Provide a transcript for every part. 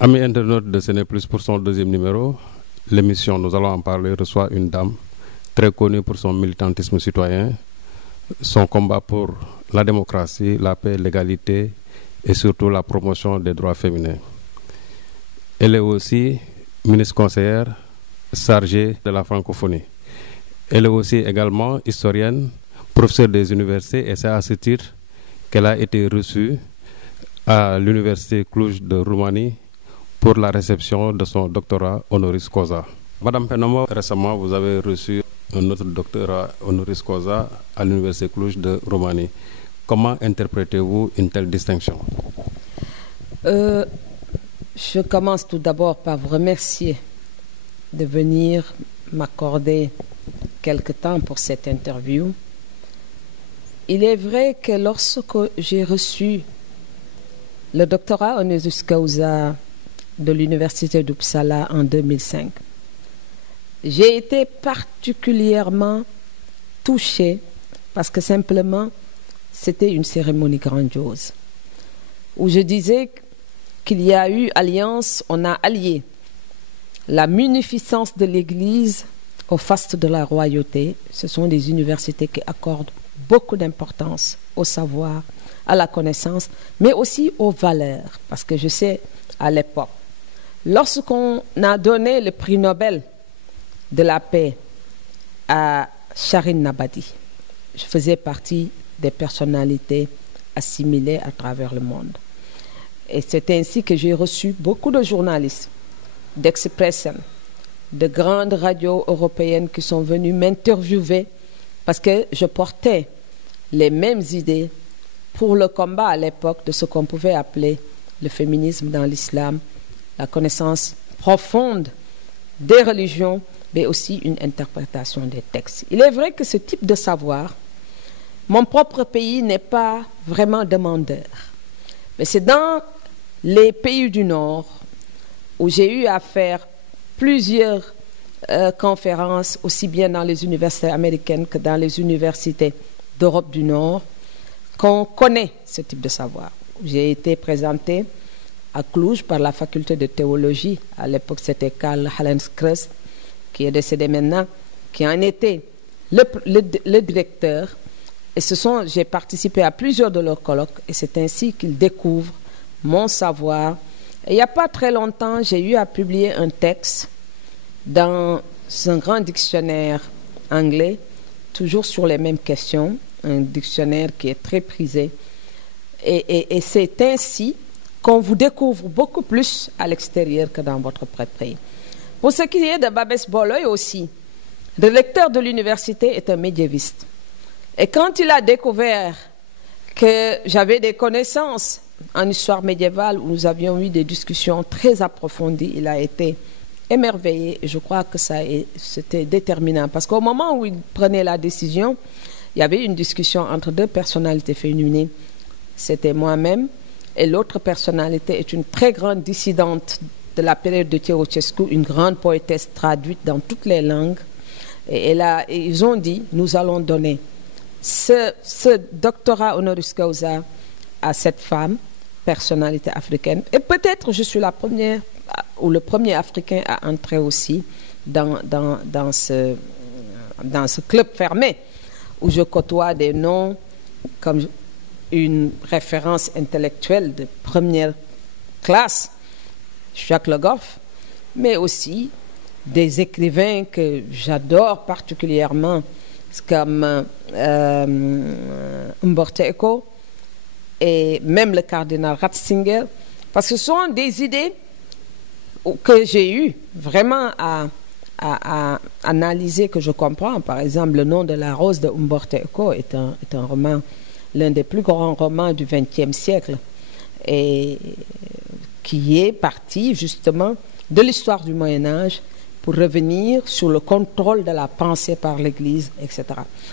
Amis internautes de Séné Plus pour son deuxième numéro, l'émission Nous allons en parler reçoit une dame très connue pour son militantisme citoyen, son combat pour la démocratie, la paix, l'égalité et surtout la promotion des droits féminins. Elle est aussi ministre conseillère chargée de la francophonie. Elle est aussi également historienne, professeure des universités et c'est à ce titre qu'elle a été reçue à l'université Cluj de Roumanie pour la réception de son doctorat honoris causa. Madame Penomo, récemment vous avez reçu un autre doctorat honoris causa à l'université Cluj de Roumanie. Comment interprétez-vous une telle distinction? Je commence tout d'abord par vous remercier de venir m'accorder quelque temps pour cette interview. Il est vrai que lorsque j'ai reçu le doctorat honoris causa de l'université d'Uppsala en 2005, j'ai été particulièrement touchée parce que simplement c'était une cérémonie grandiose où je disais qu'il y a eu alliance, on a allié la munificence de l'Église au faste de la royauté. Ce sont des universités qui accordent beaucoup d'importance au savoir, à la connaissance, mais aussi aux valeurs. Parce que je sais, à l'époque, lorsqu'on a donné le prix Nobel de la paix à Shirin Ebadi, je faisais partie des personnalités assimilées à travers le monde. Et c'est ainsi que j'ai reçu beaucoup de journalistes d'Expressen, de grandes radios européennes qui sont venus m'interviewer parce que je portais les mêmes idées pour le combat à l'époque de ce qu'on pouvait appeler le féminisme dans l'islam, la connaissance profonde des religions, mais aussi une interprétation des textes. Il est vrai que ce type de savoir, mon propre pays n'est pas vraiment demandeur, mais c'est dans les pays du Nord où j'ai eu à faire plusieurs conférences, aussi bien dans les universités américaines que dans les universités d'Europe du Nord, qu'on connaît ce type de savoir. J'ai été présentée à Cluj par la faculté de théologie. À l'époque, c'était Karl Heinz Kress, qui est décédé maintenant, qui en était le directeur. Et j'ai participé à plusieurs de leurs colloques et c'est ainsi qu'ils découvrent mon savoir. Et il n'y a pas très longtemps, j'ai eu à publier un texte dans un grand dictionnaire anglais, toujours sur les mêmes questions, un dictionnaire qui est très prisé. Et c'est ainsi qu'on vous découvre beaucoup plus à l'extérieur que dans votre propre pays. Pour ce qui est de Babes Boloy aussi, le recteur de l'université est un médiéviste. Et quand il a découvert que j'avais des connaissances en histoire médiévale, où nous avions eu des discussions très approfondies, il a été émerveillé. Et je crois que c'était déterminant. Parce qu'au moment où il prenait la décision, il y avait une discussion entre deux personnalités féminines. C'était moi-même et l'autre personnalité est une très grande dissidente de la période de Ceausescu, une grande poétesse traduite dans toutes les langues. Et ils ont dit, nous allons donner ce doctorat honoris causa à cette femme, personnalité africaine. Et peut-être je suis la première ou le premier Africain à entrer aussi dans ce club fermé où je côtoie des noms comme une référence intellectuelle de première classe, Jacques Le Goff, mais aussi des écrivains que j'adore particulièrement comme Umberto Eco et même le cardinal Ratzinger, parce que ce sont des idées que j'ai eu vraiment à analyser, que je comprends. Par exemple, le nom de la rose de Umberto Eco est un roman, l'un des plus grands romans du XXe siècle, et qui est parti justement de l'histoire du Moyen-Âge pour revenir sur le contrôle de la pensée par l'Église, etc.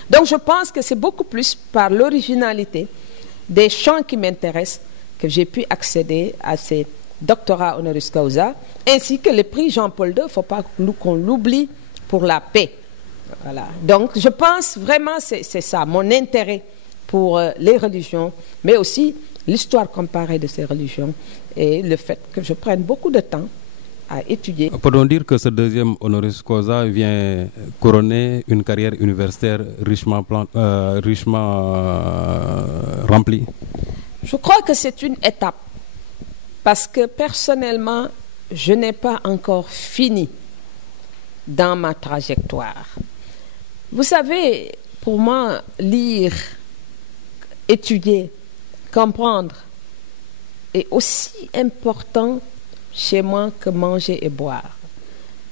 Donc je pense que c'est beaucoup plus par l'originalité des champs qui m'intéressent que j'ai pu accéder à ces doctorats honoris causa, ainsi que le prix Jean-Paul II, il ne faut pas qu'on l'oublie, pour la paix. Voilà. Donc je pense vraiment, c'est ça, mon intérêt pour les religions, mais aussi l'histoire comparée de ces religions et le fait que je prenne beaucoup de temps à étudier. Peut-on dire que ce deuxième honoris causa vient couronner une carrière universitaire richement remplie? Je crois que c'est une étape parce que personnellement, je n'ai pas encore fini dans ma trajectoire. Vous savez, pour moi, lire, étudier, comprendre est aussi important chez moi que manger et boire.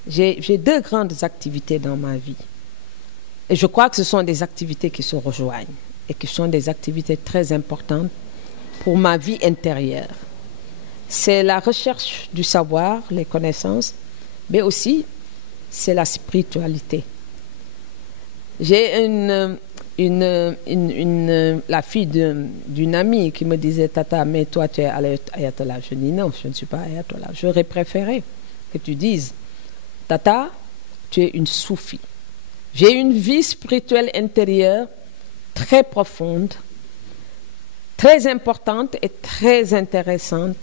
J'ai deux grandes activités dans ma vie. Et je crois que ce sont des activités qui se rejoignent et qui sont des activités très importantes pour ma vie intérieure. C'est la recherche du savoir, les connaissances, mais aussi c'est la spiritualité. J'ai la fille d'une amie qui me disait, Tata, mais toi tu es ayatollah. Je dis non, je ne suis pas ayatollah. J'aurais préféré que tu dises, Tata, tu es une soufie. J'ai une vie spirituelle intérieure très profonde, très importante et très intéressante.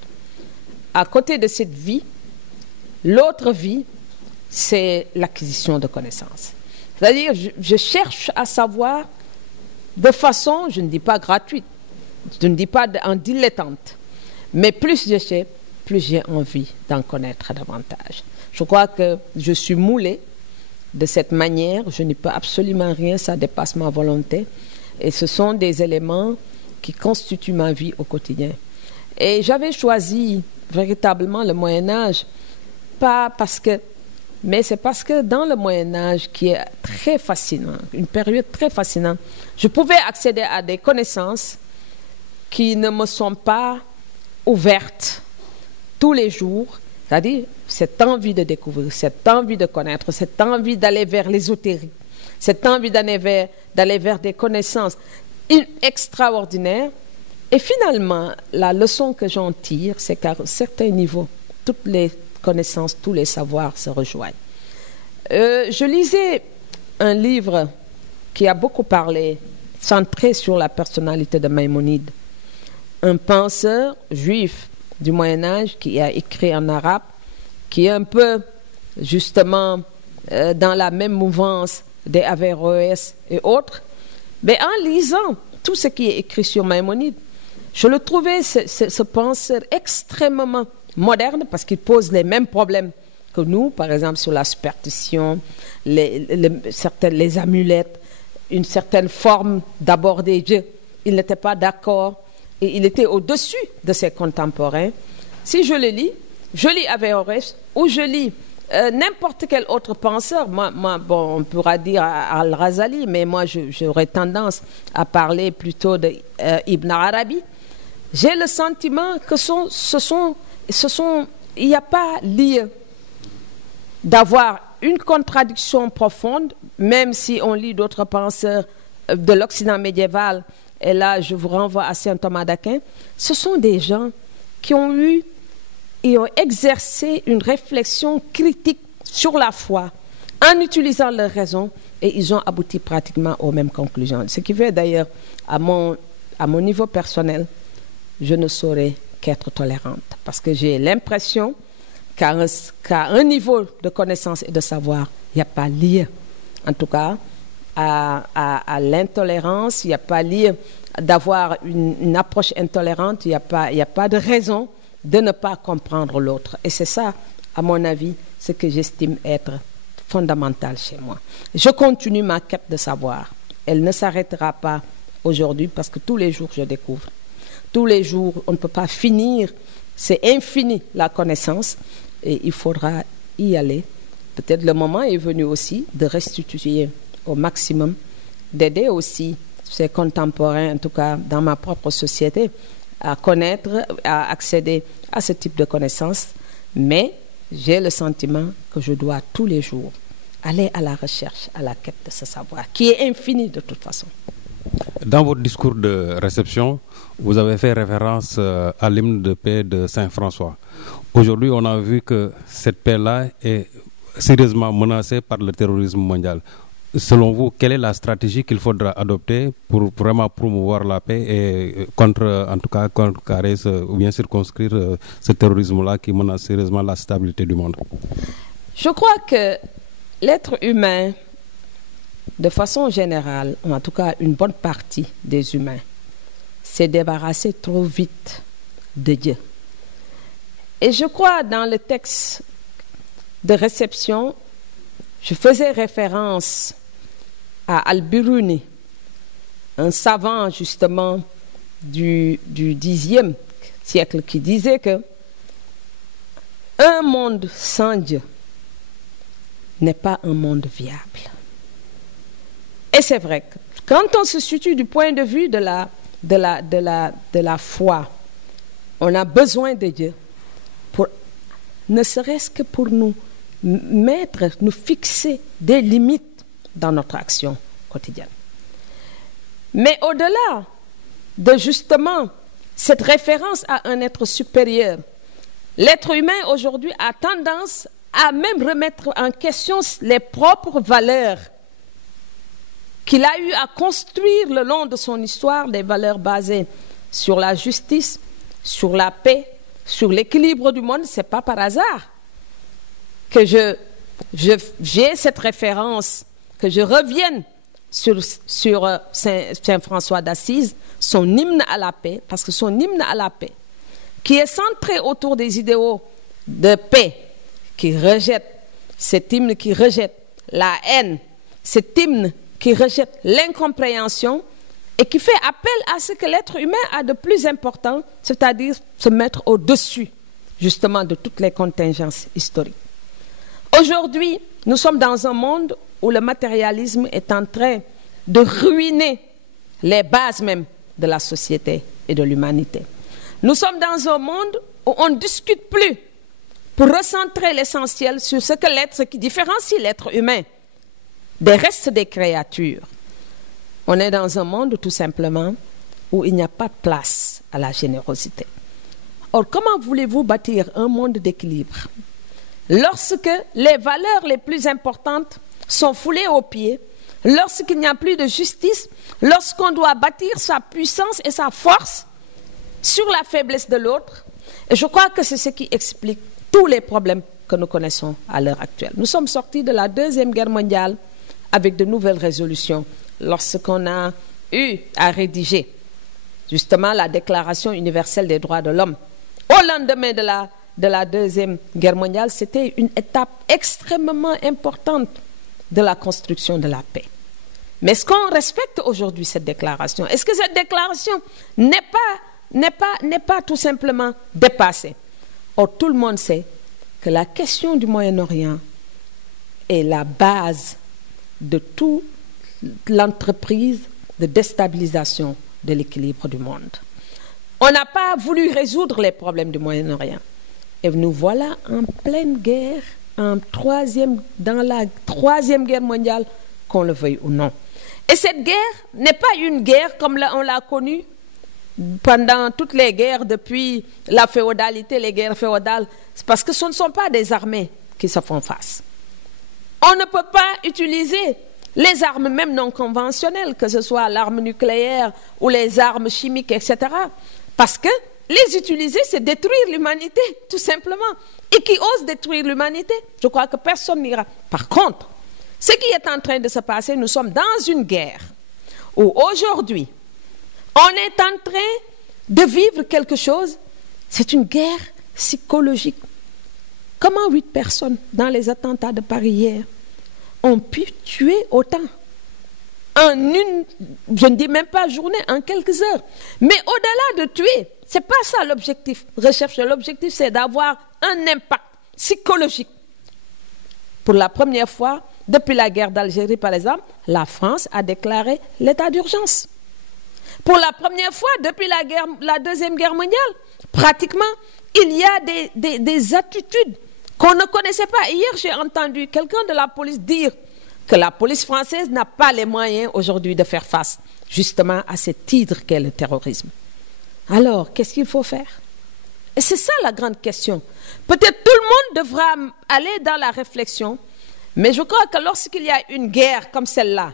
À côté de cette vie, l'autre vie, c'est l'acquisition de connaissances. C'est-à-dire, je cherche à savoir de façon, je ne dis pas gratuite, je ne dis pas en dilettante, mais plus je sais, plus j'ai envie d'en connaître davantage. Je crois que je suis moulée de cette manière, je n'y peux absolument rien, ça dépasse ma volonté, et ce sont des éléments qui constituent ma vie au quotidien. Et j'avais choisi véritablement le Moyen-Âge, mais c'est parce que dans le Moyen-Âge, qui est très fascinant, une période très fascinante, je pouvais accéder à des connaissances qui ne me sont pas ouvertes tous les jours, c'est-à-dire cette envie de découvrir, cette envie de connaître, cette envie d'aller vers l'ésotérie, cette envie d'aller vers des connaissances extraordinaires. Et finalement, la leçon que j'en tire, c'est qu'à un certain niveau, toutes les connaissances, tous les savoirs se rejoignent. Je lisais un livre qui a beaucoup parlé, centré sur la personnalité de Maïmonide, un penseur juif du Moyen-Âge qui a écrit en arabe, qui est un peu justement dans la même mouvance des Averroès et autres. Mais en lisant tout ce qui est écrit sur Maïmonide, je le trouvais, ce penseur, extrêmement moderne parce qu'il pose les mêmes problèmes que nous, par exemple sur la superstition, les amulettes, une certaine forme d'aborder Dieu. Il n'était pas d'accord et il était au-dessus de ses contemporains. Si je le lis, je lis Averroès ou je lis n'importe quel autre penseur. Moi, bon, on pourra dire Al-Razali, mais moi j'aurais tendance à parler plutôt de Ibn Arabi. J'ai le sentiment que il n'y a pas lieu d'avoir une contradiction profonde, même si on lit d'autres penseurs de l'Occident médiéval, et là je vous renvoie à saint Thomas d'Aquin. Ce sont des gens qui ont eu et ont exercé une réflexion critique sur la foi en utilisant leur raison, et ils ont abouti pratiquement aux mêmes conclusions. Ce qui fait d'ailleurs, à mon niveau personnel, je ne saurais qu'être tolérante, parce que j'ai l'impression qu'à un niveau de connaissance et de savoir, il n'y a pas lieu, en tout cas, à l'intolérance, il n'y a pas lieu d'avoir une approche intolérante, il n'y a pas de raison de ne pas comprendre l'autre. Et c'est ça, à mon avis, ce que j'estime être fondamental chez moi. Je continue ma quête de savoir. Elle ne s'arrêtera pas aujourd'hui parce que tous les jours, je découvre. Tous les jours, on ne peut pas finir. C'est infini, la connaissance. Et il faudra y aller. Peut-être le moment est venu aussi de restituer au maximum, d'aider aussi ses contemporains, en tout cas dans ma propre société, à connaître, à accéder à ce type de connaissances. Mais j'ai le sentiment que je dois tous les jours aller à la recherche, à la quête de ce savoir, qui est infini de toute façon. Dans votre discours de réception, vous avez fait référence à l'hymne de paix de Saint François. Aujourd'hui, on a vu que cette paix-là est sérieusement menacée par le terrorisme mondial. selon vous, quelle est la stratégie qu'il faudra adopter pour vraiment promouvoir la paix et contrecarrer ou bien circonscrire ce terrorisme-là qui menace sérieusement la stabilité du monde? Je crois que l'être humain, de façon générale, ou en tout cas une bonne partie des humains, s'est débarrassé trop vite de Dieu. Et je crois dans le texte de réception, je faisais référence à Al-Biruni, un savant justement du Xe siècle qui disait que un monde sans Dieu n'est pas un monde viable. Et c'est vrai que quand on se situe du point de vue de la foi, on a besoin de Dieu, ne serait-ce que pour nous fixer des limites dans notre action quotidienne. Mais au-delà de justement cette référence à un être supérieur, l'être humain aujourd'hui a tendance à même remettre en question les propres valeurs qu'il a eu à construire le long de son histoire, des valeurs basées sur la justice, sur la paix, sur l'équilibre du monde. Ce n'est pas par hasard que j'ai cette référence, que je revienne sur Saint François d'Assise, son hymne à la paix, parce que son hymne à la paix, qui est centré autour des idéaux de paix, qui rejette, cet hymne qui rejette la haine, cet hymne qui rejette l'incompréhension et qui fait appel à ce que l'être humain a de plus important, c'est-à-dire se mettre au-dessus, justement, de toutes les contingences historiques. Aujourd'hui, nous sommes dans un monde où le matérialisme est en train de ruiner les bases même de la société et de l'humanité. Nous sommes dans un monde où on ne discute plus pour recentrer l'essentiel sur ce qui différencie l'être humain des restes des créatures. On est dans un monde tout simplement où il n'y a pas de place à la générosité. Or, comment voulez-vous bâtir un monde d'équilibre lorsque les valeurs les plus importantes sont foulées aux pieds, lorsqu'il n'y a plus de justice, lorsqu'on doit bâtir sa puissance et sa force sur la faiblesse de l'autre? Et je crois que c'est ce qui explique tous les problèmes que nous connaissons à l'heure actuelle. Nous sommes sortis de la Deuxième Guerre mondiale avec de nouvelles résolutions lorsqu'on a eu à rédiger justement la Déclaration universelle des droits de l'homme. Au lendemain de la Deuxième Guerre mondiale, c'était une étape extrêmement importante de la construction de la paix. Mais est-ce qu'on respecte aujourd'hui cette déclaration? Est-ce que cette déclaration n'est pas tout simplement dépassée? Or, tout le monde sait que la question du Moyen-Orient est la base de toute l'entreprise de déstabilisation de l'équilibre du monde. On n'a pas voulu résoudre les problèmes du Moyen-Orient. Et nous voilà en pleine guerre, dans la Troisième Guerre mondiale, qu'on le veuille ou non. Et cette guerre n'est pas une guerre comme on l'a connue pendant toutes les guerres depuis la féodalité, les guerres féodales, parce que ce ne sont pas des armées qui se font face. On ne peut pas utiliser les armes même non conventionnelles, que ce soit l'arme nucléaire ou les armes chimiques, etc. Parce que les utiliser, c'est détruire l'humanité, tout simplement. Et qui ose détruire l'humanité, je crois que personne n'ira. Par contre, ce qui est en train de se passer, nous sommes dans une guerre où aujourd'hui, on est en train de vivre quelque chose, c'est une guerre psychologique. Comment 8 personnes dans les attentats de Paris hier ont pu tuer autant en une, je ne dis même pas journée, en quelques heures. Mais au-delà de tuer, ce n'est pas ça l'objectif. L'objectif, c'est d'avoir un impact psychologique. Pour la première fois, depuis la guerre d'Algérie, par exemple, la France a déclaré l'état d'urgence. Pour la première fois, depuis la Deuxième Guerre mondiale, pratiquement, il y a des attitudes qu'on ne connaissait pas. Hier, j'ai entendu quelqu'un de la police dire que la police française n'a pas les moyens aujourd'hui de faire face justement à cet hydre qu'est le terrorisme. Alors, qu'est-ce qu'il faut faire? Et c'est ça la grande question. Peut-être tout le monde devra aller dans la réflexion Mais je crois que lorsqu'il y a une guerre comme celle-là,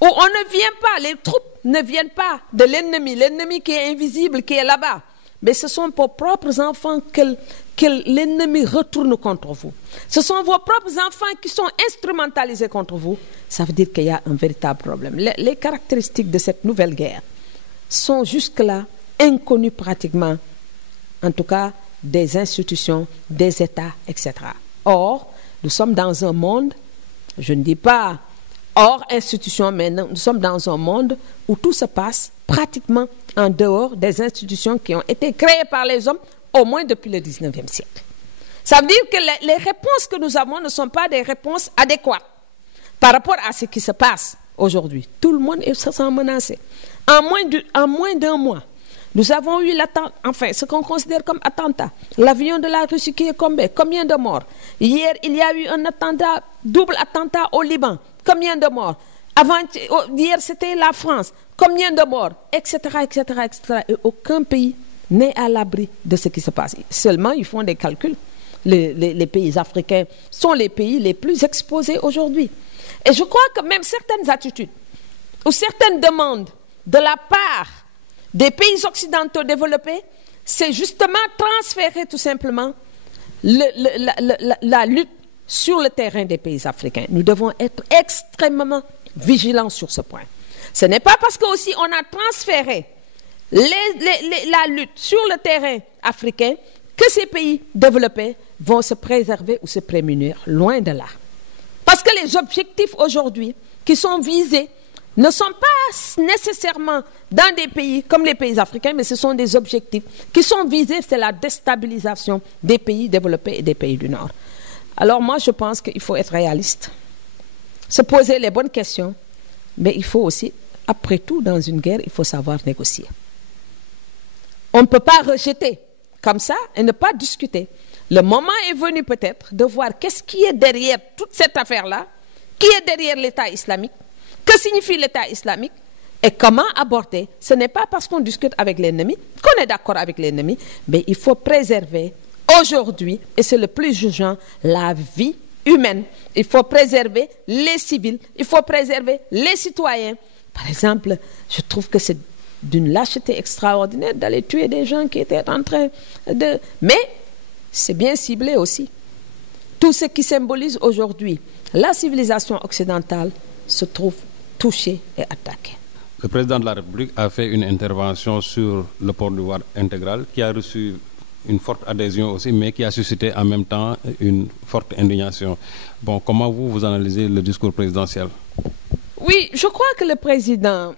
où on ne vient pas, les troupes ne viennent pas de l'ennemi qui est invisible, qui est là-bas, mais ce sont vos propres enfants que l'ennemi retourne contre vous. Ce sont vos propres enfants qui sont instrumentalisés contre vous. Ça veut dire qu'il y a un véritable problème. Les caractéristiques de cette nouvelle guerre sont jusque-là inconnues pratiquement, en tout cas des institutions, des États, etc. Or, nous sommes dans un monde, je ne dis pas hors institution, mais nous sommes dans un monde où tout se passe pratiquement en dehors des institutions qui ont été créées par les hommes, au moins depuis le 19e siècle. Ça veut dire que les réponses que nous avons ne sont pas des réponses adéquates par rapport à ce qui se passe aujourd'hui. Tout le monde se sent menacé. En moins d'un mois, nous avons eu ce qu'on considère comme attentat. L'avion de la Russie qui est tombé. Combien de morts? Hier, il y a eu un double attentat au Liban. Combien de morts? Hier, c'était la France. Combien de morts? Etc., etc., etc. Et aucun pays n'est à l'abri de ce qui se passe. Seulement, ils font des calculs. Les pays africains sont les pays les plus exposés aujourd'hui. Et je crois que même certaines attitudes ou certaines demandes de la part des pays occidentaux développés, c'est justement transférer tout simplement la lutte sur le terrain des pays africains. Nous devons être extrêmement vigilants sur ce point. Ce n'est pas parce qu'aussi on a transféré la lutte sur le terrain africain que ces pays développés vont se préserver ou se prémunir. Loin de là. Parce que les objectifs aujourd'hui qui sont visés ne sont pas nécessairement dans des pays comme les pays africains, mais ce sont des objectifs qui sont visés, c'est la déstabilisation des pays développés et des pays du Nord. Alors moi, je pense qu'il faut être réaliste, se poser les bonnes questions, mais il faut aussi, après tout, dans une guerre, il faut savoir négocier. On ne peut pas rejeter comme ça et ne pas discuter. Le moment est venu peut-être de voir qu'est-ce qui est derrière toute cette affaire-là, qui est derrière l'État islamique, que signifie l'État islamique et comment aborder. Ce n'est pas parce qu'on discute avec l'ennemi qu'on est d'accord avec l'ennemi, mais il faut préserver aujourd'hui, et c'est le plus urgent, la vie humaine. Il faut préserver les civils, il faut préserver les citoyens. Par exemple, je trouve que c'est d'une lâcheté extraordinaire d'aller tuer des gens qui étaient en train de... Mais c'est bien ciblé aussi. Tout ce qui symbolise aujourd'hui la civilisation occidentale se trouve touché et attaqué. Le président de la République a fait une intervention sur le port du voile intégral qui a reçu une forte adhésion aussi, mais qui a suscité en même temps une forte indignation. Bon, comment vous analysez le discours présidentiel? Oui, je crois que le président,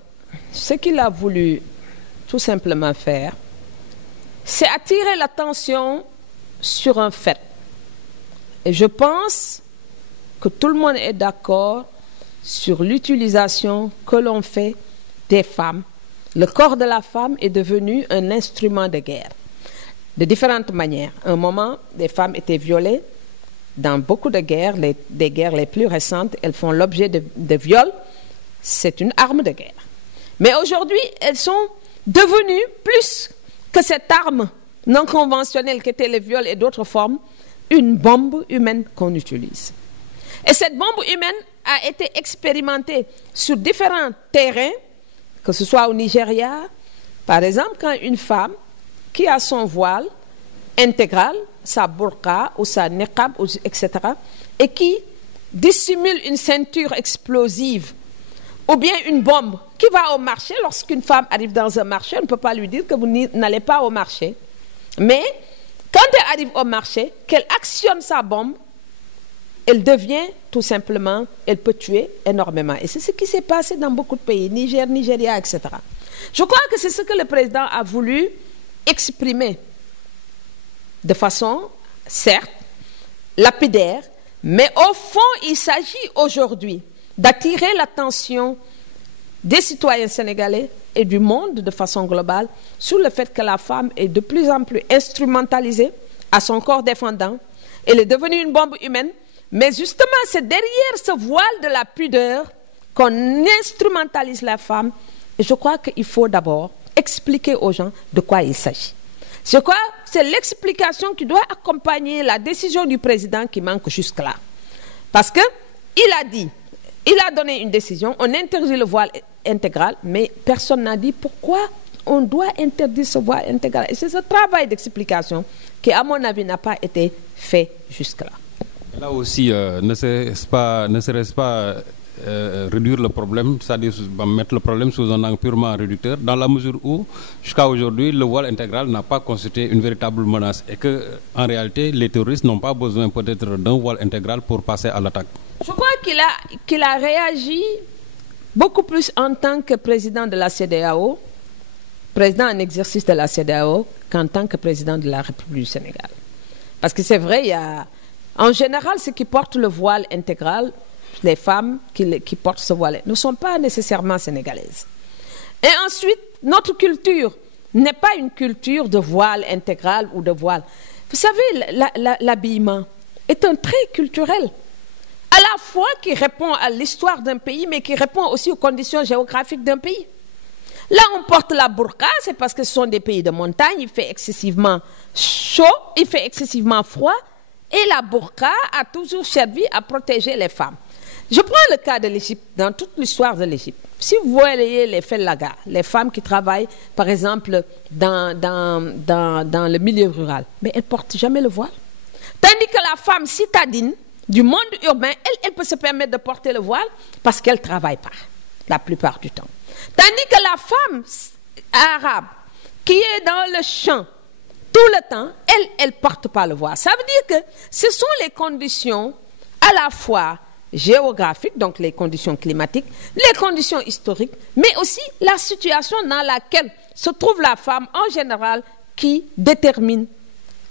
ce qu'il a voulu tout simplement faire, c'est attirer l'attention sur un fait. Et je pense que tout le monde est d'accord sur l'utilisation que l'on fait des femmes. Le corps de la femme est devenu un instrument de guerre, de différentes manières. À un moment, les femmes étaient violées. Dans beaucoup de guerres, des guerres les plus récentes, elles font l'objet de viols. C'est une arme de guerre. Mais aujourd'hui, elles sont devenues plus que cette arme non conventionnelle qu'étaient les viols et d'autres formes, une bombe humaine qu'on utilise. Et cette bombe humaine a été expérimentée sur différents terrains, que ce soit au Nigeria, par exemple, quand une femme qui a son voile intégral, sa burqa ou sa niqab, etc., et qui dissimule une ceinture explosive ou bien une bombe qui va au marché. Lorsqu'une femme arrive dans un marché, on ne peut pas lui dire que vous n'allez pas au marché. Mais quand elle arrive au marché, qu'elle actionne sa bombe, elle devient tout simplement, elle peut tuer énormément. Et c'est ce qui s'est passé dans beaucoup de pays, Niger, Nigeria, etc. Je crois que c'est ce que le président a voulu exprimer de façon, certes, lapidaire, mais au fond, il s'agit aujourd'hui d'attirer l'attention des citoyens sénégalais et du monde de façon globale sur le fait que la femme est de plus en plus instrumentalisée à son corps défendant. Elle est devenue une bombe humaine, mais justement, c'est derrière ce voile de la pudeur qu'on instrumentalise la femme. Et je crois qu'il faut d'abord expliquer aux gens de quoi il s'agit. Je crois que c'est l'explication qui doit accompagner la décision du président qui manque jusque-là. Parce que il a donné une décision, on interdit le voile intégral, mais personne n'a dit pourquoi on doit interdire ce voile intégral. Et c'est ce travail d'explication qui, à mon avis, n'a pas été fait jusque-là. Là aussi, ne serait-ce pas réduire le problème, c'est-à-dire mettre le problème sous un angle purement réducteur, dans la mesure où, jusqu'à aujourd'hui, le voile intégral n'a pas constitué une véritable menace et que, en réalité, les terroristes n'ont pas besoin peut-être d'un voile intégral pour passer à l'attaque. Je crois qu'il a réagi beaucoup plus en tant que président de la CEDEAO, président en exercice de la CEDEAO, qu'en tant que président de la République du Sénégal. Parce que c'est vrai, en général, ceux qui portent le voile intégral, les femmes qui portent ce voile, ne sont pas nécessairement sénégalaises. Et ensuite, notre culture n'est pas une culture de voile intégral ou de voile. Vous savez, l'habillement est un trait culturel, à la fois qui répond à l'histoire d'un pays, mais qui répond aussi aux conditions géographiques d'un pays. Là, on porte la burqa, c'est parce que ce sont des pays de montagne, il fait excessivement chaud, il fait excessivement froid, et la burqa a toujours servi à protéger les femmes. Je prends le cas de l'Égypte, dans toute l'histoire de l'Égypte. Si vous voyez les fellagas, les femmes qui travaillent, par exemple, dans le milieu rural, mais elles ne portent jamais le voile. Tandis que la femme citadine du monde urbain, elle peut se permettre de porter le voile parce qu'elle ne travaille pas, la plupart du temps. Tandis que la femme arabe qui est dans le champ tout le temps, elle ne porte pas le voile. Ça veut dire que ce sont les conditions à la fois géographiques, donc les conditions climatiques, les conditions historiques, mais aussi la situation dans laquelle se trouve la femme en général qui détermine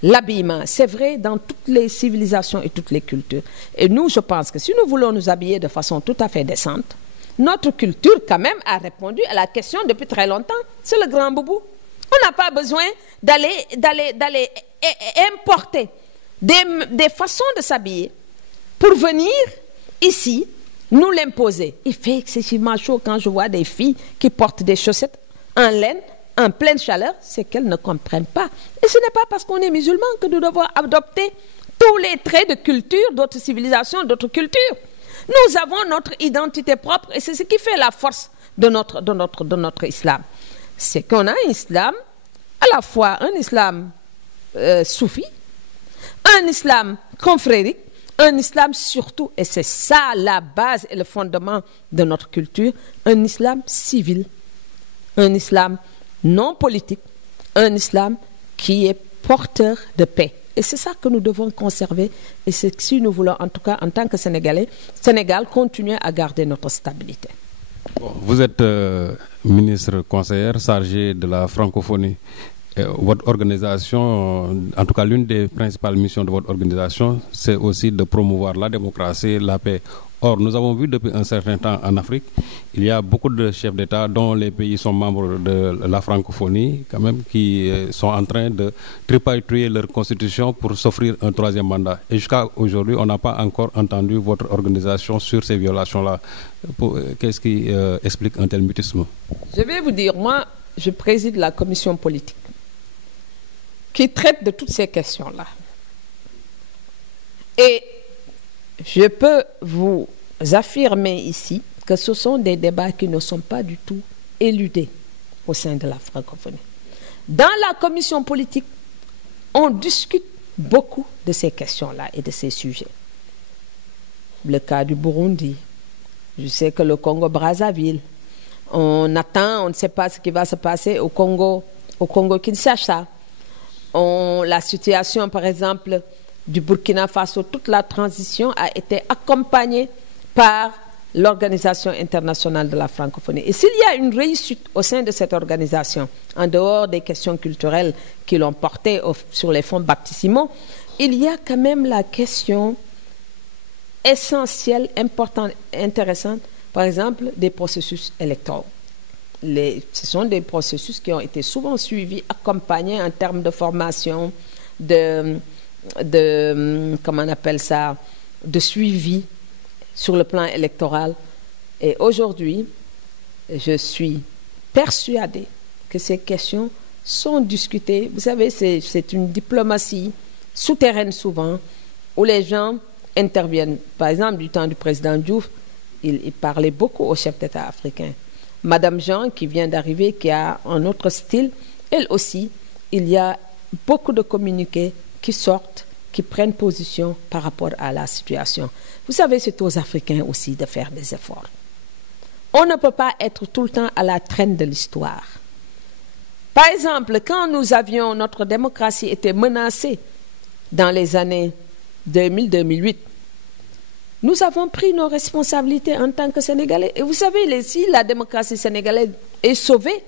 l'habillement. C'est vrai dans toutes les civilisations et toutes les cultures. Et nous, je pense que si nous voulons nous habiller de façon tout à fait décente, notre culture, quand même, a répondu à la question depuis très longtemps. C'est le grand boubou. On n'a pas besoin d'aller importer des façons de s'habiller pour venir ici nous l'imposer. Il fait excessivement chaud quand je vois des filles qui portent des chaussettes en laine, en pleine chaleur, c'est qu'elles ne comprennent pas. Et ce n'est pas parce qu'on est musulman que nous devons adopter tous les traits de culture, d'autres civilisations, d'autres cultures. Nous avons notre identité propre et c'est ce qui fait la force de notre islam. C'est qu'on a un islam, à la fois un islam soufi, un islam confrérique, un islam surtout, et c'est ça la base et le fondement de notre culture, un islam civil, un islam non politique, un islam qui est porteur de paix. Et c'est ça que nous devons conserver. Et c'est si nous voulons, en tout cas, en tant que Sénégalais, Sénégal, continuer à garder notre stabilité. Bon, vous êtes ministre conseillère chargée de la francophonie. Votre organisation, en tout cas l'une des principales missions de votre organisation, c'est aussi de promouvoir la démocratie, la paix. Or, nous avons vu depuis un certain temps en Afrique, il y a beaucoup de chefs d'État dont les pays sont membres de la francophonie, quand même, qui sont en train de tripatouiller leur constitution pour s'offrir un troisième mandat. Et jusqu'à aujourd'hui, on n'a pas encore entendu votre organisation sur ces violations-là. Qu'est-ce qui explique un tel mutisme? Je vais vous dire, moi, je préside la commission politique qui traite de toutes ces questions-là. Et je peux vous affirmer ici que ce sont des débats qui ne sont pas du tout éludés au sein de la francophonie. Dans la commission politique, on discute beaucoup de ces questions-là et de ces sujets. Le cas du Burundi, je sais que le Congo-Brazzaville, on attend, on ne sait pas ce qui va se passer au Congo-Kinshasa. La situation, par exemple, du Burkina Faso, toute la transition a été accompagnée par l'Organisation internationale de la francophonie. Et s'il y a une réussite au sein de cette organisation, en dehors des questions culturelles qui l'ont portée sur les fonds baptismaux, il y a quand même la question essentielle, importante, intéressante, par exemple, des processus électoraux. Ce sont des processus qui ont été souvent suivis, accompagnés en termes de formation, comment on appelle ça, de suivi sur le plan électoral. Et aujourd'hui, je suis persuadée que ces questions sont discutées. Vous savez, c'est une diplomatie souterraine souvent, où les gens interviennent. Par exemple, du temps du président Diouf, il parlait beaucoup aux chefs d'État africains. Madame Jean, qui vient d'arriver, qui a un autre style, elle aussi, il y a beaucoup de communiqués qui sortent, qui prennent position par rapport à la situation. Vous savez, c'est aux Africains aussi de faire des efforts. On ne peut pas être tout le temps à la traîne de l'histoire. Par exemple, quand notre démocratie était menacée dans les années 2000-2008, nous avons pris nos responsabilités en tant que Sénégalais. Et vous savez, si la démocratie sénégalaise est sauvée,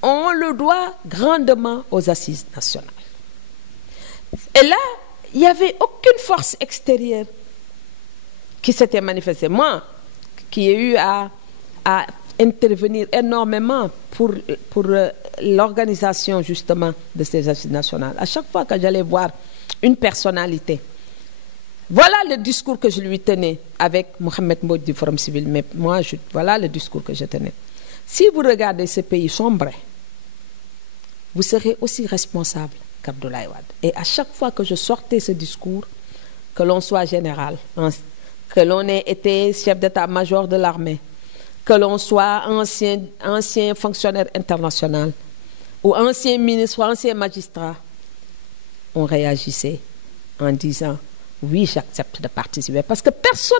on le doit grandement aux assises nationales. Et là, il n'y avait aucune force extérieure qui s'était manifestée. Moi, qui ai eu à intervenir énormément pour l'organisation justement de ces assises nationales. À chaque fois que j'allais voir une personnalité, voilà le discours que je lui tenais avec Mohamed Mbodj du Forum civil, mais moi, voilà le discours que je tenais. Si vous regardez ce pays sombrer, vous serez aussi responsable qu'Abdoulaye Wade. Et à chaque fois que je sortais ce discours, que l'on soit général, que l'on ait été chef d'état-major de l'armée, que l'on soit ancien fonctionnaire international, ou ancien ministre, ou ancien magistrat, on réagissait en disant « oui, j'accepte de participer ». Parce que personne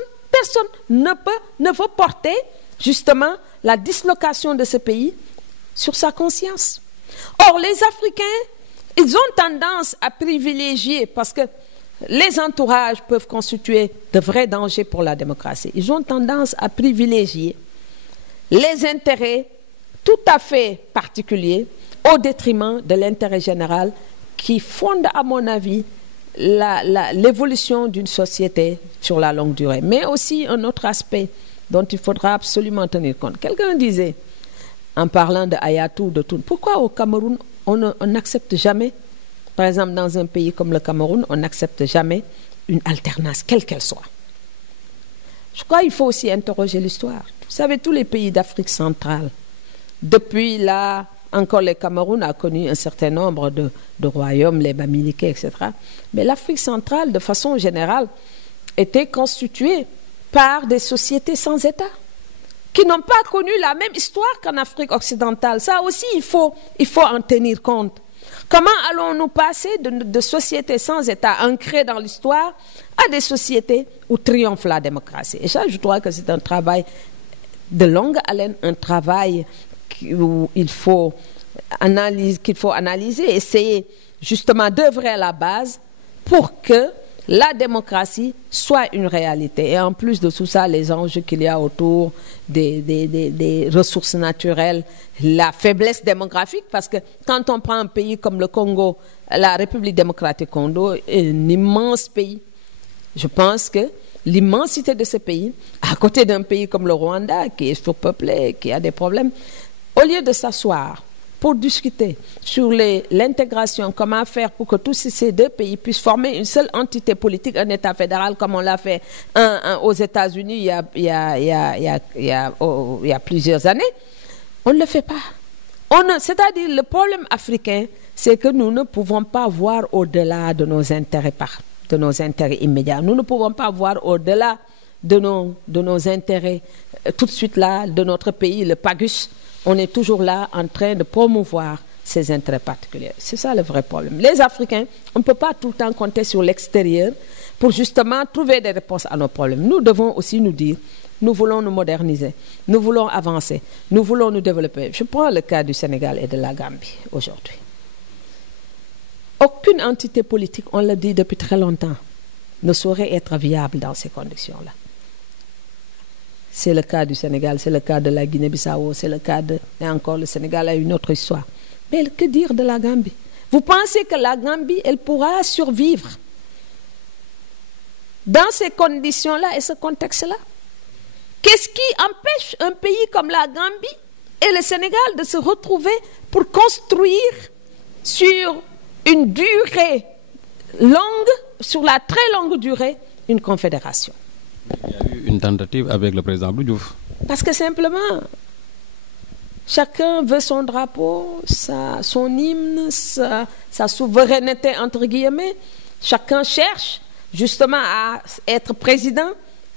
ne veut porter justement la dislocation de ce pays sur sa conscience. Or, les Africains, ils ont tendance à privilégier, parce que les entourages peuvent constituer de vrais dangers pour la démocratie. Ils ont tendance à privilégier les intérêts tout à fait particuliers au détriment de l'intérêt général qui fonde, à mon avis, l'évolution d'une société sur la longue durée. Mais aussi un autre aspect dont il faudra absolument tenir compte. Quelqu'un disait, en parlant de Hayatou, de tout, pourquoi au Cameroun, on n'accepte jamais, par exemple dans un pays comme le Cameroun, on n'accepte jamais une alternance, quelle qu'elle soit. Je crois qu'il faut aussi interroger l'histoire. Vous savez, tous les pays d'Afrique centrale, depuis là, encore le Cameroun a connu un certain nombre de royaumes, les Bamileke, etc. Mais l'Afrique centrale, de façon générale, était constituée par des sociétés sans État, qui n'ont pas connu la même histoire qu'en Afrique occidentale. Ça aussi, il faut en tenir compte. Comment allons-nous passer de sociétés sans État ancrées dans l'histoire à des sociétés où triomphe la démocratie? Et ça, je crois que c'est un travail de longue haleine, un travail qu'il faut analyser, essayer justement d'œuvrer à la base pour que la démocratie soit une réalité. Et en plus de tout ça, les enjeux qu'il y a autour des ressources naturelles, la faiblesse démographique, parce que quand on prend un pays comme le Congo, la République démocratique Congo, un immense pays, je pense que l'immensité de ce pays, à côté d'un pays comme le Rwanda, qui est surpeuplé, qui a des problèmes, au lieu de s'asseoir pour discuter sur l'intégration, comment faire pour que tous ces deux pays puissent former une seule entité politique, un État fédéral, comme on l'a fait aux États-Unis il y a plusieurs années, on ne le fait pas. C'est-à-dire, le problème africain, c'est que nous ne pouvons pas voir au-delà de nos intérêts immédiats. Nous ne pouvons pas voir au-delà de nos intérêts tout de suite là, de notre pays, le Pagus. On est toujours là en train de promouvoir ces intérêts particuliers. C'est ça le vrai problème. Les Africains, on ne peut pas tout le temps compter sur l'extérieur pour justement trouver des réponses à nos problèmes. Nous devons aussi nous dire, nous voulons nous moderniser, nous voulons avancer, nous voulons nous développer. Je prends le cas du Sénégal et de la Gambie aujourd'hui. Aucune entité politique, on l'a dit depuis très longtemps, ne saurait être viable dans ces conditions-là. C'est le cas du Sénégal, c'est le cas de la Guinée-Bissau, c'est le cas de... Et encore, le Sénégal a une autre histoire. Mais que dire de la Gambie? Vous pensez que la Gambie, elle pourra survivre dans ces conditions-là et ce contexte-là? Qu'est-ce qui empêche un pays comme la Gambie et le Sénégal de se retrouver pour construire sur une durée longue, sur la très longue durée, une confédération? Il y a eu une tentative avec le président Abdou Diouf. Parce que simplement, chacun veut son drapeau, son hymne, sa souveraineté, entre guillemets. Chacun cherche justement à être président.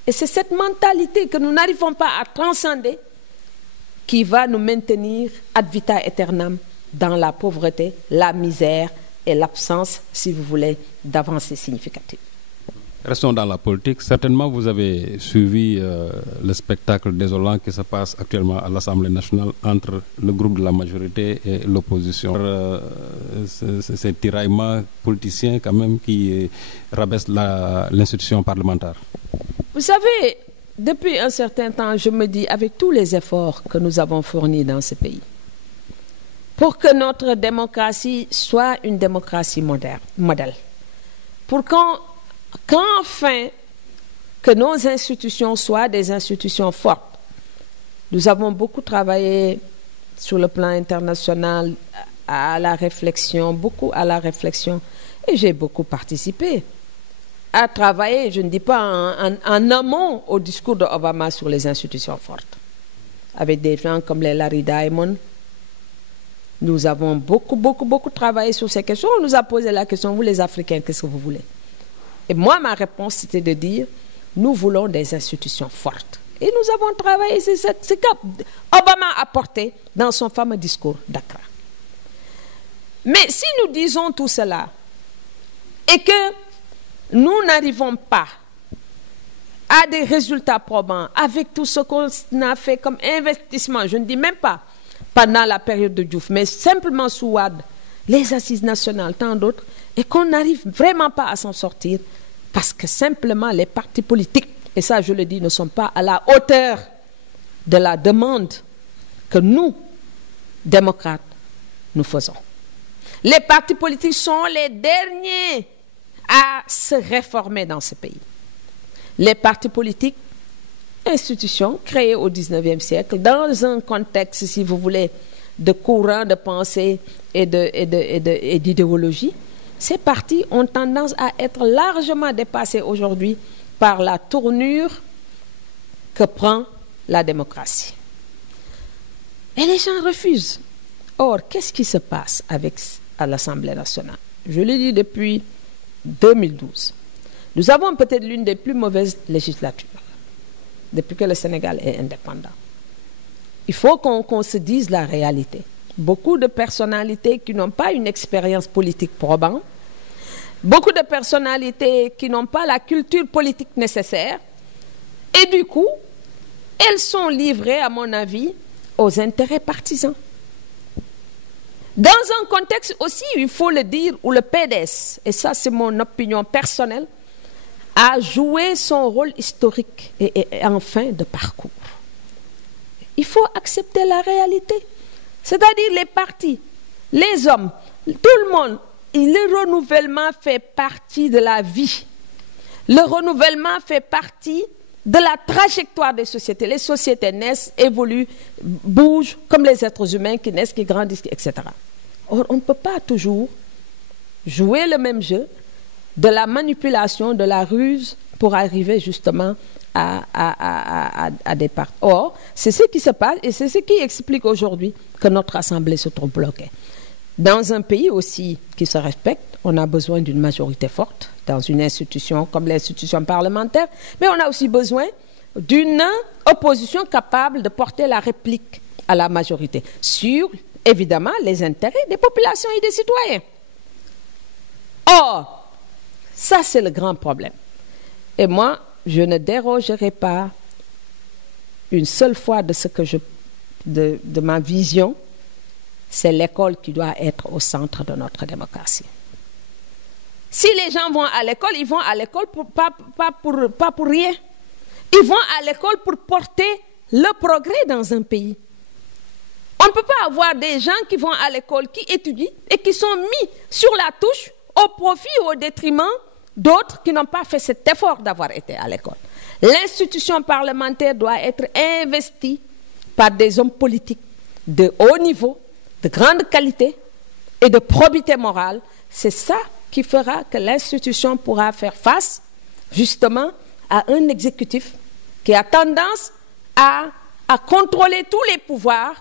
Et c'est cette mentalité que nous n'arrivons pas à transcender qui va nous maintenir ad vitam aeternam dans la pauvreté, la misère et l'absence, si vous voulez, d'avancées significatives. Restons dans la politique. Certainement, vous avez suivi le spectacle désolant qui se passe actuellement à l'Assemblée nationale entre le groupe de la majorité et l'opposition. Ces tiraillements politiciens quand même qui rabaissent l'institution parlementaire. Vous savez, depuis un certain temps, je me dis, avec tous les efforts que nous avons fournis dans ce pays, pour que notre démocratie soit une démocratie modèle, pour qu'enfin que nos institutions soient des institutions fortes. Nous avons beaucoup travaillé sur le plan international à la réflexion, beaucoup à la réflexion, et j'ai beaucoup participé à travailler, je ne dis pas en amont au discours de Obama sur les institutions fortes. Avec des gens comme les Larry Diamond, nous avons beaucoup travaillé sur ces questions. On nous a posé la question, vous les Africains, qu'est-ce que vous voulez? Et moi, ma réponse, c'était de dire, nous voulons des institutions fortes. Et nous avons travaillé, c'est ce qu'Obama a porté dans son fameux discours d'Accra. Mais si nous disons tout cela, et que nous n'arrivons pas à des résultats probants avec tout ce qu'on a fait comme investissement, je ne dis même pas pendant la période de Diouf, mais simplement sous Wade, les assises nationales, tant d'autres, et qu'on n'arrive vraiment pas à s'en sortir parce que simplement les partis politiques, et ça je le dis, ne sont pas à la hauteur de la demande que nous, démocrates, nous faisons. Les partis politiques sont les derniers à se réformer dans ce pays. Les partis politiques, institutions créées au XIXe siècle, dans un contexte, si vous voulez, de courant de pensée et d'idéologie, ces partis ont tendance à être largement dépassés aujourd'hui par la tournure que prend la démocratie. Et les gens refusent. Or, qu'est-ce qui se passe à l'Assemblée nationale? Je le dis depuis 2012. Nous avons peut-être l'une des plus mauvaises législatures depuis que le Sénégal est indépendant. Il faut qu'on se dise la réalité. Beaucoup de personnalités qui n'ont pas une expérience politique probante, beaucoup de personnalités qui n'ont pas la culture politique nécessaire, et du coup, elles sont livrées, à mon avis, aux intérêts partisans. Dans un contexte aussi, il faut le dire, où le PDS, et ça c'est mon opinion personnelle, a joué son rôle historique et en fin de parcours. Il faut accepter la réalité. C'est-à-dire les partis, les hommes, tout le monde, le renouvellement fait partie de la vie. Le renouvellement fait partie de la trajectoire des sociétés. Les sociétés naissent, évoluent, bougent, comme les êtres humains qui naissent, qui grandissent, etc. Or, on ne peut pas toujours jouer le même jeu de la manipulation, de la ruse pour arriver justement à des parts. Or, c'est ce qui se passe et c'est ce qui explique aujourd'hui que notre Assemblée se trouve bloquée. Dans un pays aussi qui se respecte, on a besoin d'une majorité forte dans une institution comme l'institution parlementaire, mais on a aussi besoin d'une opposition capable de porter la réplique à la majorité sur, évidemment, les intérêts des populations et des citoyens. Or, ça c'est le grand problème. Et moi, je ne dérogerai pas une seule fois de ce que de ma vision. C'est l'école qui doit être au centre de notre démocratie. Si les gens vont à l'école, ils vont à l'école pas pour rien. Ils vont à l'école pour porter le progrès dans un pays. On ne peut pas avoir des gens qui vont à l'école, qui étudient et qui sont mis sur la touche au profit ou au détriment d'autres qui n'ont pas fait cet effort d'avoir été à l'école. L'institution parlementaire doit être investie par des hommes politiques de haut niveau, de grande qualité et de probité morale. C'est ça qui fera que l'institution pourra faire face justement à un exécutif qui a tendance à contrôler tous les pouvoirs.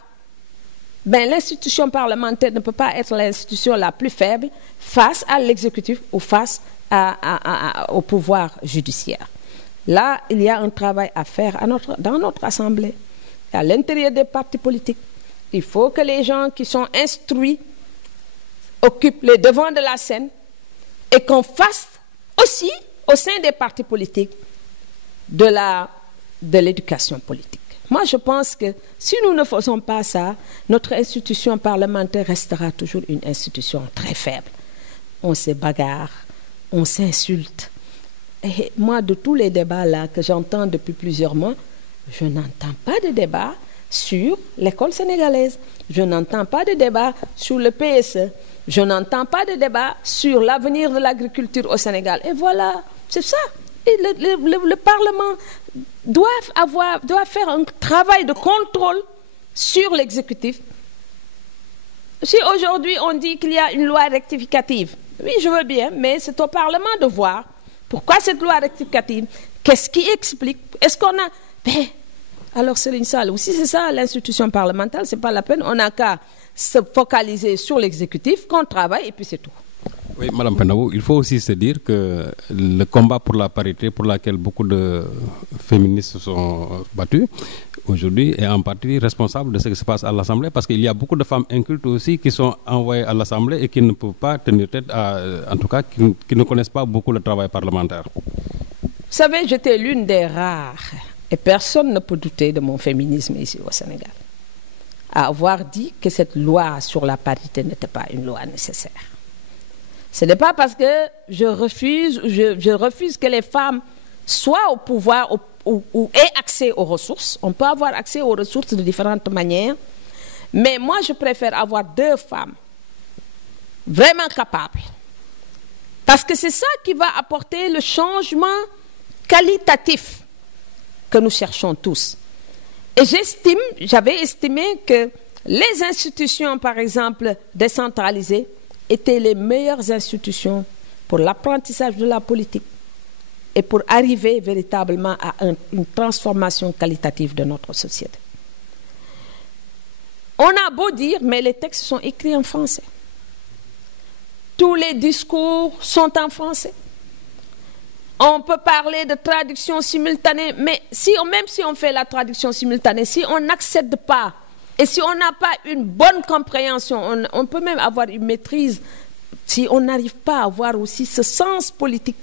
Ben, l'institution parlementaire ne peut pas être l'institution la plus faible face à l'exécutif ou face au pouvoir judiciaire. Là, il y a un travail à faire dans notre Assemblée, à l'intérieur des partis politiques. Il faut que les gens qui sont instruits occupent les devants de la scène et qu'on fasse aussi, au sein des partis politiques, de l'éducation politique. Moi, je pense que si nous ne faisons pas ça, notre institution parlementaire restera toujours une institution très faible. On se bagarre, on s'insulte. Et moi, de tous les débats là que j'entends depuis plusieurs mois, je n'entends pas de débat sur l'école sénégalaise. Je n'entends pas de débat sur le PSE. Je n'entends pas de débat sur l'avenir de l'agriculture au Sénégal. Et voilà, c'est ça. Et le Parlement doit faire un travail de contrôle sur l'exécutif. Si aujourd'hui on dit qu'il y a une loi rectificative, oui, je veux bien, mais c'est au Parlement de voir pourquoi cette loi rectificative, qu'est-ce qui explique, est-ce qu'on a... Ben, alors Serigne Sall, si c'est ça l'institution parlementaire, c'est pas la peine, on n'a qu'à se focaliser sur l'exécutif, qu'on travaille et puis c'est tout. Oui, Madame Pendabou, il faut aussi se dire que le combat pour la parité, pour laquelle beaucoup de féministes se sont battus, aujourd'hui est en partie responsable de ce qui se passe à l'Assemblée, parce qu'il y a beaucoup de femmes incultes aussi qui sont envoyées à l'Assemblée et qui ne peuvent pas tenir tête en tout cas, qui ne connaissent pas beaucoup le travail parlementaire. Vous savez, j'étais l'une des rares, et personne ne peut douter de mon féminisme ici au Sénégal, à avoir dit que cette loi sur la parité n'était pas une loi nécessaire. Ce n'est pas parce que je refuse que les femmes soient au pouvoir ou aient accès aux ressources. On peut avoir accès aux ressources de différentes manières. Mais moi, je préfère avoir 2 femmes vraiment capables. Parce que c'est ça qui va apporter le changement qualitatif que nous cherchons tous. Et j'avais estimé que les institutions, par exemple, décentralisées, étaient les meilleures institutions pour l'apprentissage de la politique et pour arriver véritablement à une transformation qualitative de notre société. On a beau dire, mais les textes sont écrits en français. Tous les discours sont en français. On peut parler de traduction simultanée, mais même si on fait la traduction simultanée, si on n'accède pas et si on n'a pas une bonne compréhension, on peut même avoir une maîtrise, si on n'arrive pas à avoir aussi ce sens politique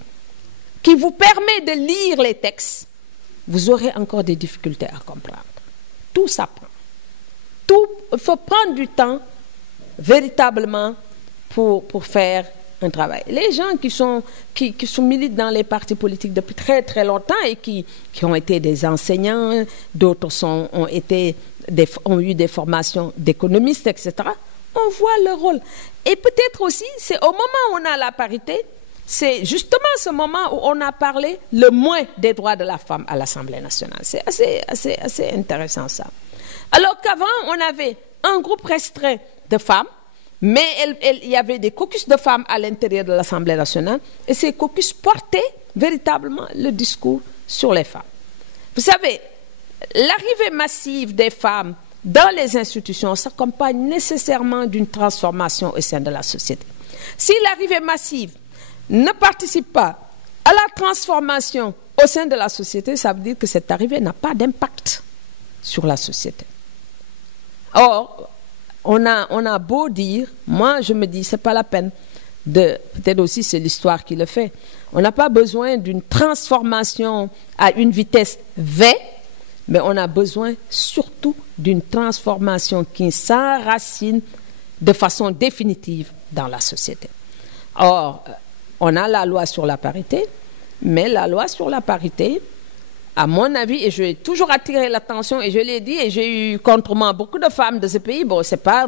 qui vous permet de lire les textes, vous aurez encore des difficultés à comprendre. Tout s'apprend. Il faut prendre du temps véritablement pour faire un travail. Les gens qui militent dans les partis politiques depuis très très longtemps et qui ont été des enseignants, d'autres ont eu des formations d'économistes, etc., on voit leur rôle. Et peut-être aussi, c'est au moment où on a la parité, c'est justement ce moment où on a parlé le moins des droits de la femme à l'Assemblée nationale. C'est assez intéressant ça. Alors qu'avant, on avait un groupe restreint de femmes, mais il y avait des caucus de femmes à l'intérieur de l'Assemblée nationale, et ces caucus portaient véritablement le discours sur les femmes. Vous savez, l'arrivée massive des femmes dans les institutions s'accompagne nécessairement d'une transformation au sein de la société. Si l'arrivée massive ne participe pas à la transformation au sein de la société, ça veut dire que cette arrivée n'a pas d'impact sur la société. Or, on a beau dire, moi je me dis, c'est pas la peine peut-être aussi c'est l'histoire qui le fait, on n'a pas besoin d'une transformation à une vitesse V, mais on a besoin surtout d'une transformation qui s'enracine de façon définitive dans la société. Or, on a la loi sur la parité, mais la loi sur la parité, à mon avis, et j'ai toujours attiré l'attention, et je l'ai dit, et j'ai eu contre moi beaucoup de femmes de ce pays, bon, c'est pas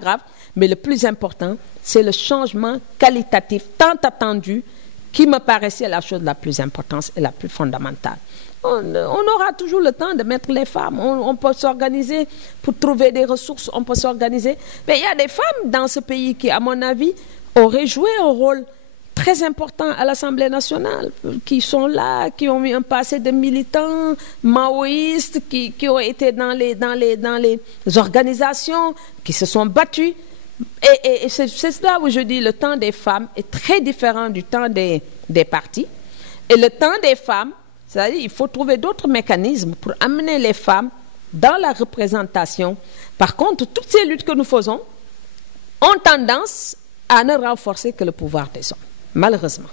grave, mais le plus important, c'est le changement qualitatif tant attendu qui me paraissait la chose la plus importante et la plus fondamentale. On aura toujours le temps de mettre les femmes, on peut s'organiser pour trouver des ressources, on peut s'organiser, mais il y a des femmes dans ce pays qui, à mon avis, auraient joué un rôle très important à l'Assemblée nationale, qui sont là, qui ont eu un passé de militants maoïstes, qui ont été dans les organisations, qui se sont battus. Et c'est là où je dis le temps des femmes est très différent du temps des partis. Et le temps des femmes, c'est-à-dire il faut trouver d'autres mécanismes pour amener les femmes dans la représentation. Par contre, toutes ces luttes que nous faisons ont tendance à ne renforcer que le pouvoir des hommes, malheureusement.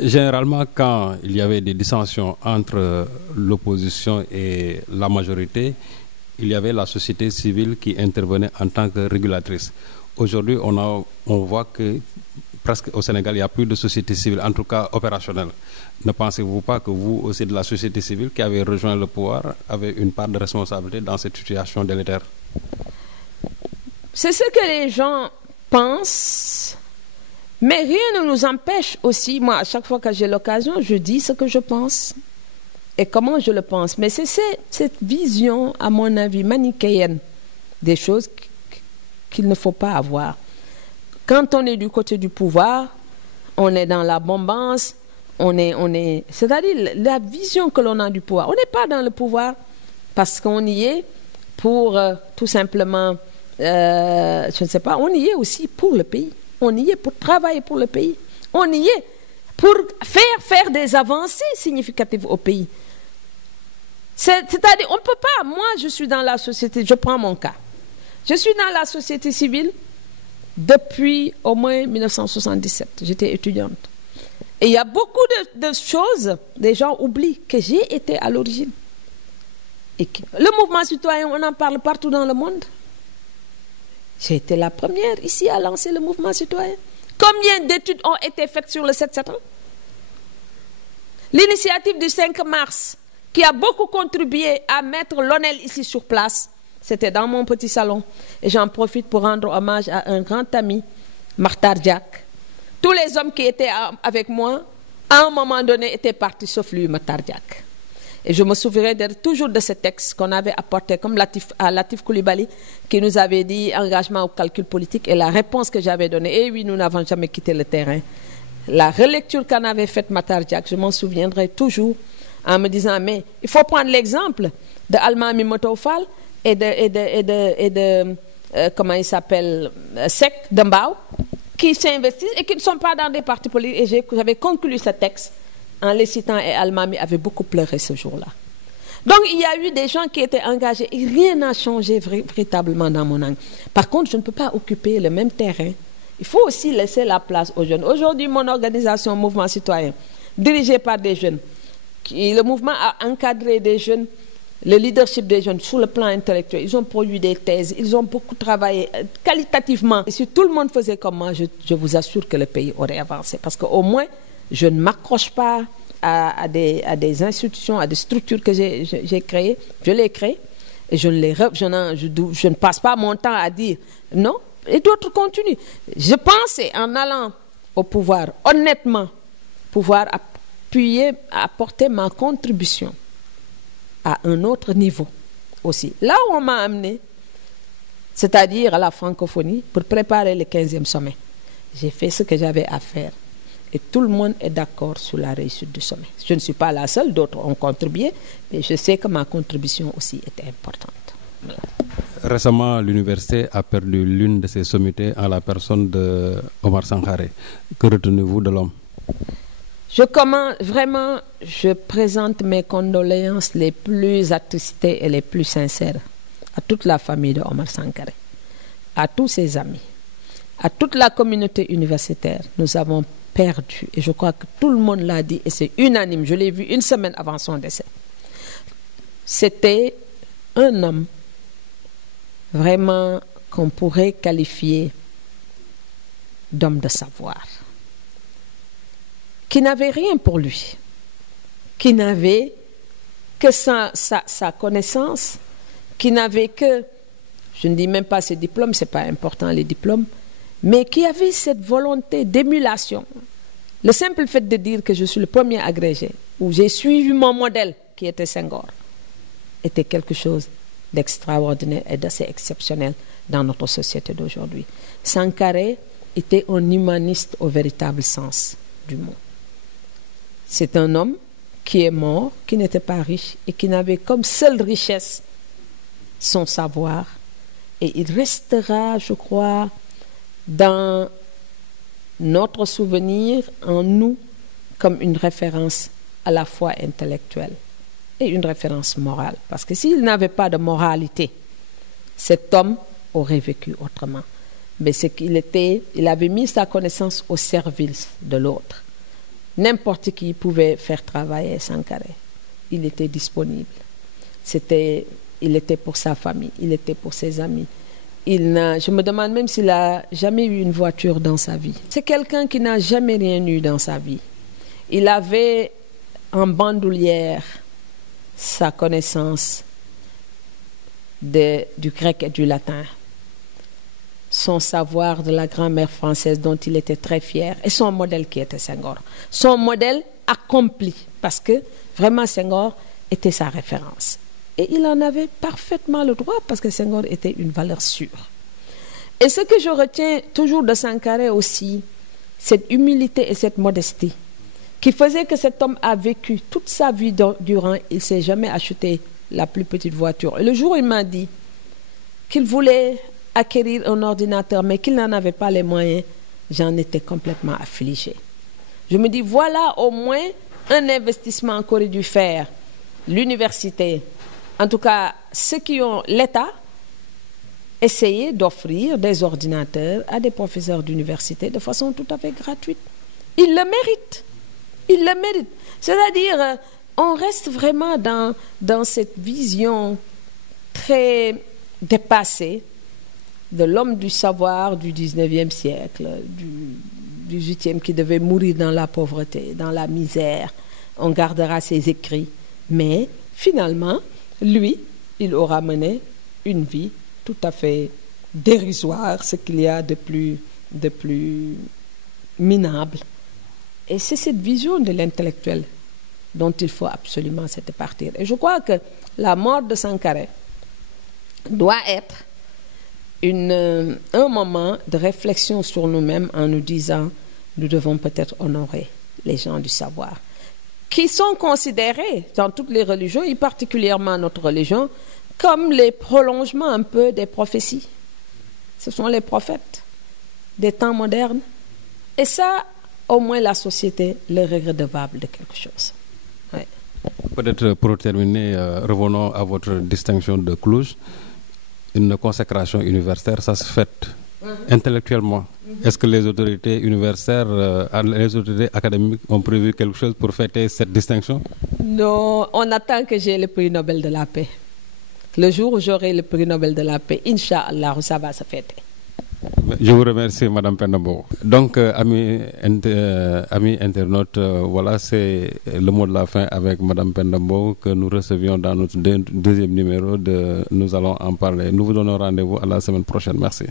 Généralement, quand il y avait des dissensions entre l'opposition et la majorité, il y avait la société civile qui intervenait en tant que régulatrice. Aujourd'hui, on voit que presque au Sénégal, il n'y a plus de société civile, en tout cas opérationnelle. Ne pensez-vous pas que vous, aussi de la société civile qui avez rejoint le pouvoir, avez une part de responsabilité dans cette situation délétère? C'est ce que les gens pensent, mais rien ne nous empêche aussi. Moi, à chaque fois que j'ai l'occasion, je dis ce que je pense et comment je le pense. Mais c'est cette vision, à mon avis, manichéenne des choses qu'il ne faut pas avoir. Quand on est du côté du pouvoir, on est dans la bombance, c'est-à-dire la vision que l'on a du pouvoir. On n'est pas dans le pouvoir parce qu'on y est pour tout simplement, je ne sais pas, on y est aussi pour le pays. On y est pour travailler pour le pays. On y est pour faire des avancées significatives au pays. C'est-à-dire, on ne peut pas, moi je suis dans la société, je prends mon cas. Je suis dans la société civile depuis au moins 1977. J'étais étudiante. Et il y a beaucoup de choses, les gens oublient que j'ai été à l'origine. Et le mouvement citoyen, on en parle partout dans le monde. J'ai été la première ici à lancer le mouvement citoyen. Combien d'études ont été faites sur le 7-7? L'initiative du 5 mars, qui a beaucoup contribué à mettre l'ONEL ici sur place, c'était dans mon petit salon. Et j'en profite pour rendre hommage à un grand ami, Makhtar Diak. Tous les hommes qui étaient avec moi, à un moment donné, étaient partis, sauf lui, Makhtar Diak. Et je me souviendrai toujours de ce texte qu'on avait apporté comme à Latif Coulibaly, qui nous avait dit engagement au calcul politique, et la réponse que j'avais donnée, et oui, nous n'avons jamais quitté le terrain. La relecture qu'en avait faite Makhtar Diak, je m'en souviendrai toujours, en me disant, mais il faut prendre l'exemple de Almami Motofal et de comment il s'appelle, Sek Dembao, qui s'investissent et qui ne sont pas dans des partis politiques. Et j'avais conclu ce texte en les citant, et Almami avait beaucoup pleuré ce jour-là. Donc il y a eu des gens qui étaient engagés et rien n'a changé véritablement dans mon angle. Par contre, je ne peux pas occuper le même terrain. Il faut aussi laisser la place aux jeunes. Aujourd'hui, mon organisation Mouvement Citoyen, dirigée par des jeunes, le mouvement a encadré des jeunes, le leadership des jeunes sur le plan intellectuel. Ils ont produit des thèses, ils ont beaucoup travaillé qualitativement. Et si tout le monde faisait comme moi, je vous assure que le pays aurait avancé. Parce qu'au moins, je ne m'accroche pas à des institutions, à des structures que j'ai créées. Je les crée et je ne passe pas mon temps à dire non. Et d'autres continuent. Je pensais, en allant au pouvoir, honnêtement, pouvoir apporter ma contribution à un autre niveau aussi. Là où on m'a amené, c'est-à-dire à la francophonie, pour préparer le 15e sommet. J'ai fait ce que j'avais à faire. Et tout le monde est d'accord sur la réussite du sommet. Je ne suis pas la seule, d'autres ont contribué, mais je sais que ma contribution aussi était importante. Voilà. Récemment, l'université a perdu l'une de ses sommités en la personne de Omar Sangaré. Que retenez-vous de l'homme? Je présente mes condoléances les plus attristées et les plus sincères à toute la famille de Omar Sangaré, à tous ses amis, à toute la communauté universitaire. Nous avons perdu, et je crois que tout le monde l'a dit, et c'est unanime, je l'ai vu une semaine avant son décès. C'était un homme vraiment qu'on pourrait qualifier d'homme de savoir, qui n'avait rien pour lui, qui n'avait que sa connaissance, qui n'avait que, je ne dis même pas ses diplômes, ce n'est pas important les diplômes, mais qui avait cette volonté d'émulation. Le simple fait de dire que je suis le premier agrégé, ou j'ai suivi mon modèle, qui était Senghor, était quelque chose d'extraordinaire et d'assez exceptionnel dans notre société d'aujourd'hui. Sangaré était un humaniste au véritable sens du mot. C'est un homme qui est mort, qui n'était pas riche et qui n'avait comme seule richesse son savoir Et il restera, je crois, dans notre souvenir, en nous, comme une référence à la fois intellectuelle et une référence morale. Parce que s'il n'avait pas de moralité, cet homme aurait vécu autrement. Mais c'est qu'il il avait mis sa connaissance au service de l'autre. N'importe qui pouvait faire travailler Sankaré. Il était disponible. Il était pour sa famille, il était pour ses amis. Je me demande même s'il n'a jamais eu une voiture dans sa vie. C'est quelqu'un qui n'a jamais rien eu dans sa vie. Il avait en bandoulière sa connaissance du grec et du latin, son savoir de la grammaire française dont il était très fier, et son modèle qui était Senghor. Son modèle accompli, parce que vraiment Senghor était sa référence. Et il en avait parfaitement le droit, parce que Senghor était une valeur sûre. Et ce que je retiens toujours de Sankaré aussi, cette humilité et cette modestie, qui faisait que cet homme a vécu toute sa vie durant, il ne s'est jamais acheté la plus petite voiture. Et le jour où il m'a dit qu'il voulait acquérir un ordinateur, mais qu'il n'en avait pas les moyens, j'en étais complètement affligée. Je me dis, voilà au moins un investissement qu'aurait dû faire l'université. En tout cas, ceux qui ont l'État, essayer d'offrir des ordinateurs à des professeurs d'université de façon tout à fait gratuite. Ils le méritent. Ils le méritent. C'est-à-dire, on reste vraiment dans cette vision très dépassée de l'homme du savoir du 19e siècle, du 18e qui devait mourir dans la pauvreté, dans la misère. On gardera ses écrits. Mais finalement, lui, il aura mené une vie tout à fait dérisoire, ce qu'il y a de plus minable. Et c'est cette vision de l'intellectuel dont il faut absolument se départir. Et je crois que la mort de Sankaré doit être un moment de réflexion sur nous-mêmes en nous disant, nous devons peut-être honorer les gens du savoir, qui sont considérés dans toutes les religions, et particulièrement notre religion, comme les prolongements un peu des prophéties. Ce sont les prophètes des temps modernes. Et ça, au moins la société leur est redevable de quelque chose. Ouais. Peut-être pour terminer, revenons à votre distinction de Cluj. Une consécration universitaire, ça se fait intellectuellement. Est-ce que les autorités universitaires, les autorités académiques ont prévu quelque chose pour fêter cette distinction? Non, on attend que j'ai le prix Nobel de la paix. Le jour où j'aurai le prix Nobel de la paix, Inch'Allah, ça va se fêter. Je vous remercie, Madame Penda Mbow. Donc, amis internautes, voilà, c'est le mot de la fin avec Madame Penda Mbow que nous recevions dans notre deuxième numéro de Nous allons en parler. Nous vous donnons rendez-vous à la semaine prochaine. Merci.